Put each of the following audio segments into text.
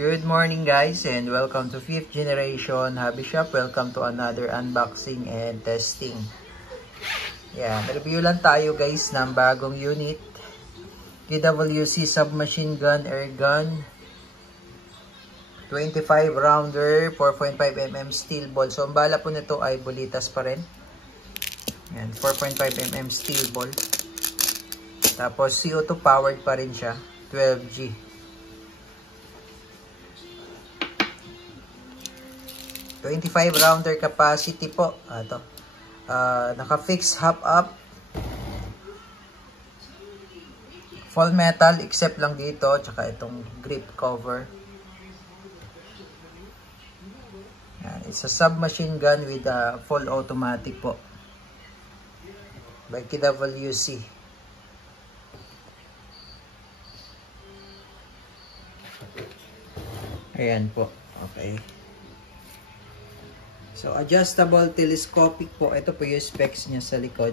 Good morning guys and welcome to 5th generation hobby shop. Welcome to another unboxing and testing. Yan, review lang tayo guys ng bagong unit. KWC submachine gun air gun. 25 rounder, 4.5mm steel ball. So ang bala po nito ay bolitas pa rin. Yan, 4.5mm steel ball. Tapos CO2 powered pa rin siya, 12G. 25 rounder capacity po. Ito. Naka-fix half up. Full metal except lang dito. Tsaka itong grip cover. Yan. It's a submachine gun with a full automatic po. By KWC. Ayan po. Okay. So, adjustable telescopic po. Ito po yung specs niya sa likod.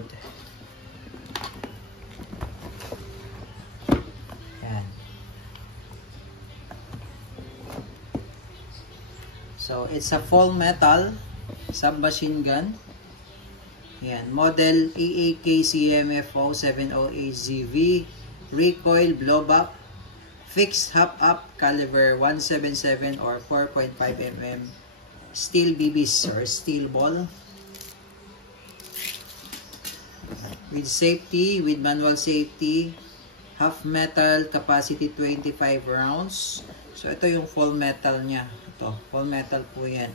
Yan. So, it's a full metal submachine gun. Yan. Model EAKCMFO 708ZV. Recoil blowback. Fixed half up caliber 177 or 4.5mm. Steel BBs or steel ball with safety, with manual safety, half metal, capacity 25 rounds. So ito yung full metal niya. Ito, full metal po yan.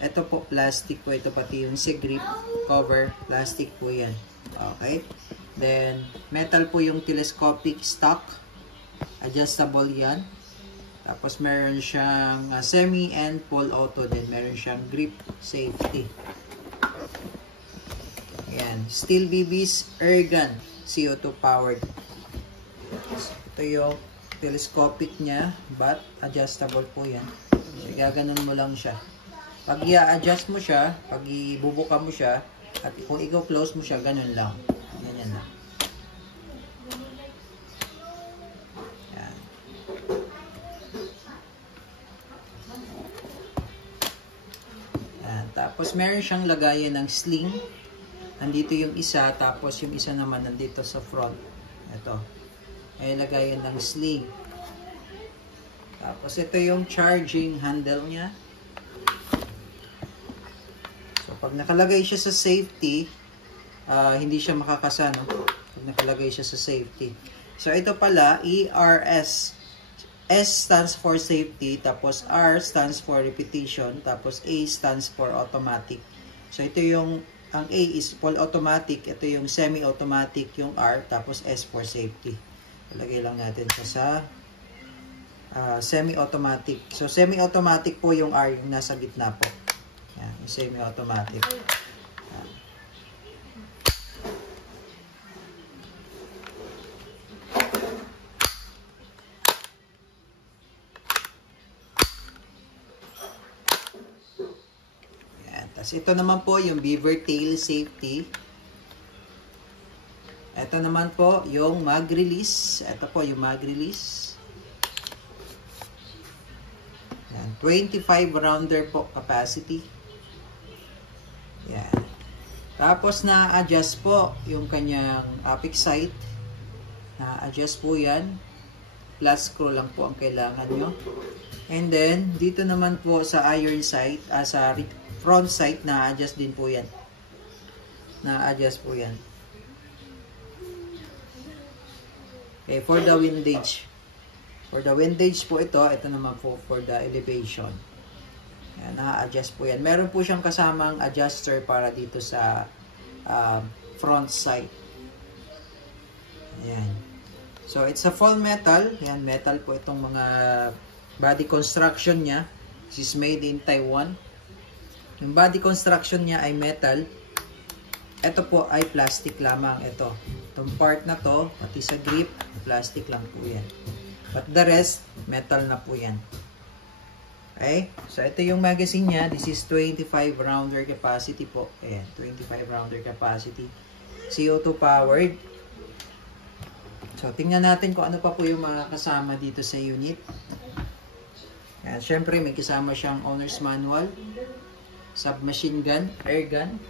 Ito po plastic po, ito pati yung si grip cover, plastic po yan. Okay, then metal po yung telescopic stock, adjustable yan. Tapos meron siyang semi and full auto din. Meron siyang grip safety. Ayan. Steel BBs air gun. CO2 powered. Ito yung telescopic niya. But adjustable po yan. So, gaganon mo lang siya. Pag i-adjust mo siya, pag ibubuka mo siya, at kung i-close mo siya, ganun lang. Ganyan lang. Tapos meron siyang lagayan ng sling. Nandito yung isa, tapos yung isa naman nandito sa front. Ito. Ay lagayan ng sling. Tapos ito yung charging handle niya. So pag nakalagay siya sa safety, hindi siya makakasa, no? Pag nakalagay siya sa safety. So ito pala, ERS. S stands for safety, tapos R stands for repetition, tapos A stands for automatic. So ito yung, ang A is full automatic, ito yung semi-automatic, yung R, tapos S for safety. Ilagay lang natin siya sa semi-automatic. So semi-automatic po yung R, yung nasa gitna po. Yan, yung semi-automatic. Ito naman po yung beaver tail safety. Ito naman po yung mag release. Ito po yung mag release. Yan, 25 rounder po capacity. Yan. Tapos na-adjust po yung kanyang apex sight. Na-adjust po yan. Plus screw lang po ang kailangan nyo. And then, dito naman po sa iron sight, sa front sight, na-adjust din po yan. Na-adjust po yan. Okay, for the windage. For the windage po ito naman po for the elevation. Yan, na-adjust po yan. Meron po siyang kasamang adjuster para dito sa front sight. Ayan. So, it's a full metal. Yan, metal po itong mga body construction niya. This is made in Taiwan. Yung body construction niya ay metal. Ito po ay plastic lamang. Ito. Itong part na to, pati sa grip, plastic lang po yan. But the rest, metal na po yan. Okay? So, ito yung magazine niya. This is 25 rounder capacity po. Ayan, 25 rounder capacity. CO2 powered. So, tingnan natin kung ano pa po yung mga kasama dito sa unit. Yan, syempre may kasama siyang owner's manual, submachine gun, air gun.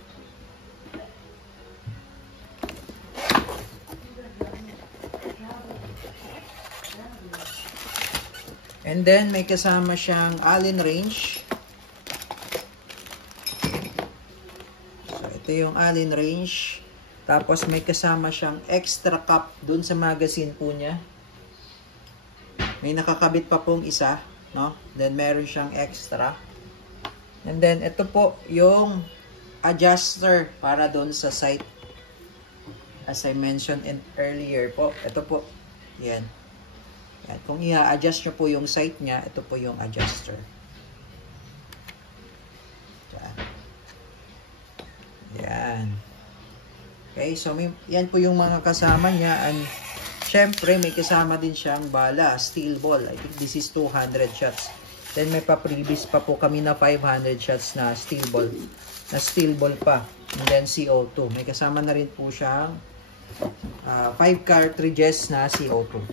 And then may kasama siyang Allen wrench. So ito yung Allen wrench. Tapos may kasama siyang extra cap dun sa magazine po niya. May nakakabit pa pong isa, no? Then meron siyang extra. And then ito po yung adjuster para doon sa sight. As I mentioned earlier po, ito po. Yan. Yan. Kung i-adjust nyo po yung sight niya, ito po yung adjuster. Yan. Yan. Okay, so yan po yung mga kasama niya. And syempre, may kasama din siyang bala, steel ball. I think this is 200 shots. Then may pa-previous pa po kami na 500 shots na steel ball. Na steel ball pa. And then CO2. May kasama na rin po siyang 5 cartridges na CO2.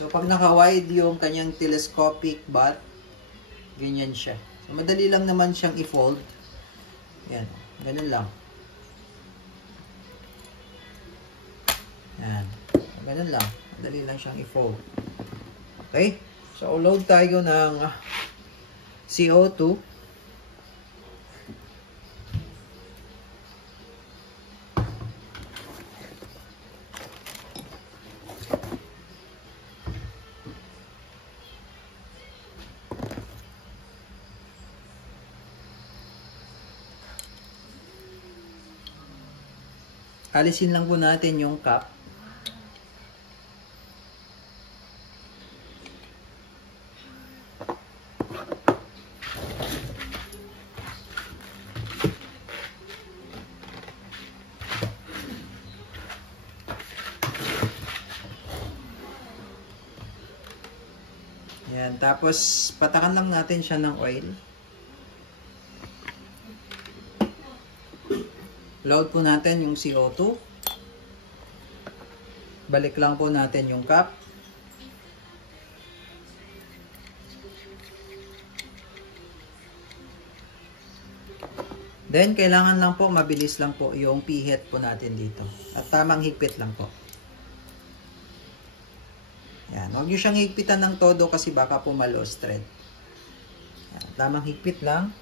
So, pag naka-wide yung kanyang telescopic butt, ganyan siya. So, madali lang naman siyang i-fold. Yan. Ganun lang. Yan. Ganun lang. Madali lang siyang i-fold. Okay? So, load tayo ng CO2. Alisin lang po natin yung cap. Yan, tapos patakan lang natin siya ng oil. Load po natin yung CO2. Balik lang po natin yung cap. Then, kailangan lang po, mabilis lang po yung pihit po natin dito. At tamang higpit lang po. Yan. Huwag nyo siyang higpitan ng todo kasi baka po ma-loose thread. Yan. Tamang higpit lang.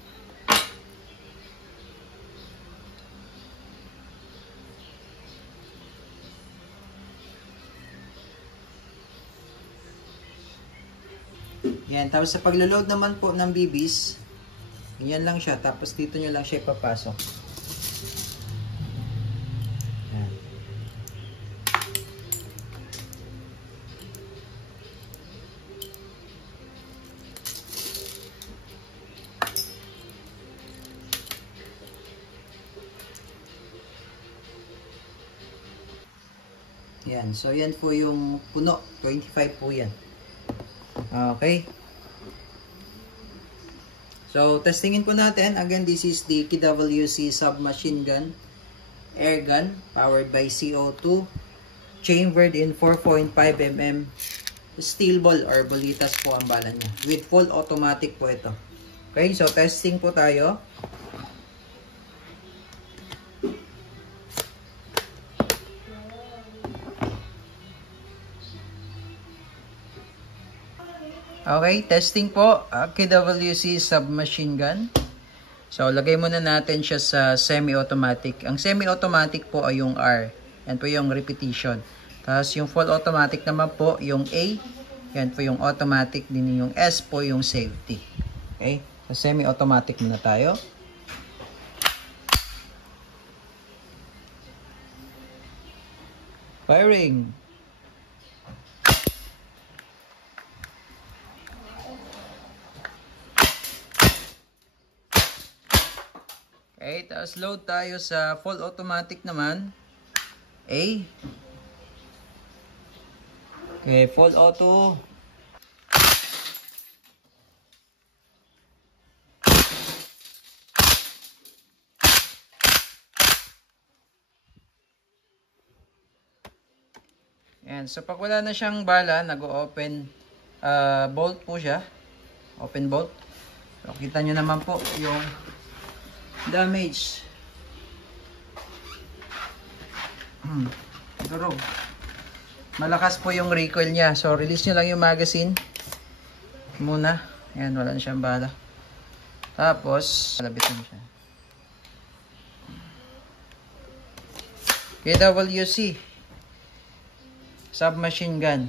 Yan, tapos sa paglo-load naman po ng BBs, ganyan lang siya, tapos dito nyo lang siya ipapasok. Yan. Yan, so yan po yung puno, 25 po yan. Okay. So, testingin po natin. Again, this is the KWC submachine gun, air gun, powered by CO2, chambered in 4.5mm steel ball or bolitas po ang bala niya. With full automatic po ito. Okay, so testing po tayo. Okay, testing po, KWC submachine gun. So, lagay muna natin siya sa semi-automatic. Ang semi-automatic po ay yung R. Yan po yung repetition. Tapos yung full automatic naman po, yung A. Yan po yung automatic. Din yung S po yung safety. Okay, so semi-automatic muna tayo. Firing! Okay, tapos load tayo sa full automatic naman. A. Okay, full auto. Ayan. So, pag wala na siyang bala, nag-open bolt po siya. Open bolt. So, kita nyo naman po yung damage. Durog. Malakas po yung recoil niya. So, release nyo lang yung magazine. Muna. Ayan, wala na siyang bala. Tapos, labitin siya. KWC. Submachine gun.